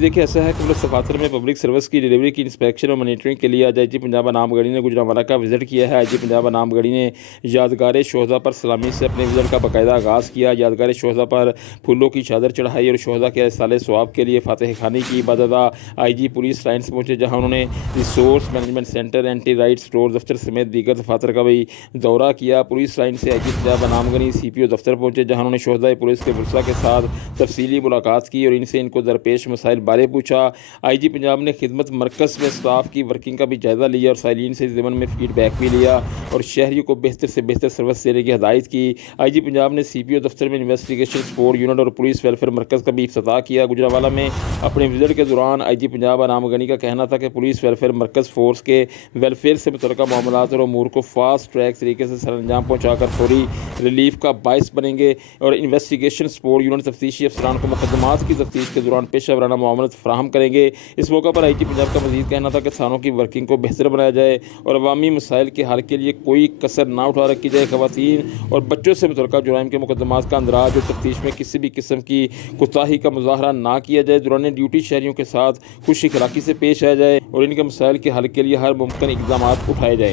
देखिए ऐसा है कि मतलब सफातर में पब्लिक सर्विस की डिलीवरी की इंस्पेक्शन और मॉनिटरिंग के लिए आज आईजी पंजाब अनाम गढ़ी ने गुजरांवाला का विजिट किया है। आईजी पंजाब अनाम गढ़ी ने यादगार शोहदा पर सलामी से अपने विजिट का बाकायदा आगाज़ किया। यादगार शोहदा पर फूलों की चादर चढ़ाई और शोहदा के साले सवाब के लिए फातह खानी की इबादत। आईजी पुलिस लाइन्स पहुंचे जहां उन्होंने resource management centre, anti right store दफ्तर समेत दीगर दफातर का भी दौरा किया। पुलिस लाइन से आईजी पंजाब अनाम गढ़ी CPO दफ्तर पहुंचे जहां उन्होंने शोहदा पुलिस के वर्सा के साथ तफसीली मुलाकात की और इनसे इनको दरपेश मसाइल बारे पूछा। आईजी पंजाब ने खिदमत मरकज़ में स्टाफ की वर्किंग का भी जायज़ा लिया और साइलिन से ज़मन में फीडबैक भी लिया और शहरियों को बेहतर से बेहतर सर्विस देने की हदायत की। आईजी पंजाब ने CPO दफ्तर में इन्वेस्टिगेशन सपोर्ट यूनिट और पुलिस वेलफेयर मरकज़ का भी इफ्तिताह किया। गुजरांवाला में अपने विजिट के दौरान आईजी पंजाब अनाम गढ़ी का कहना था कि पुलिस वेलफेयर मरकज़ फोर्स के वेलफेयर से मुतल्लिक़ मामलात और अमूर को फास्ट ट्रैक तरीके से सरअंजाम पहुँचाकर फौरी रिलीफ का बायस बनेंगे और इन्वेस्टिगेशन सपोर्ट यूनिट तफ्तीशी अफसरान को मुकदमात की तफ्तीश के दौरान पेशा वराना मामलत फराहम करेंगे। इस मौका पर आईजी पंजाब का मज़ीद कहना था कि थानों की वर्किंग को बेहतर बनाया जाए और अवामी मसाइल के हल के लिए कोई कसर ना उठा रखी जाए। ख़वातीन और बच्चों से मुतल्लिक़ जुराइम के मुकदमात का अंदराज और तफ्तीश में किसी भी किस्म की कोताही का मुजाहरा ना किया जाए। दौरान ड्यूटी शहरियों के साथ खुश अखलाक़ी से पेश आया जाए और इनके मसाइल के हल के लिए हर मुमकिन इक़दाम उठाए जाएँ।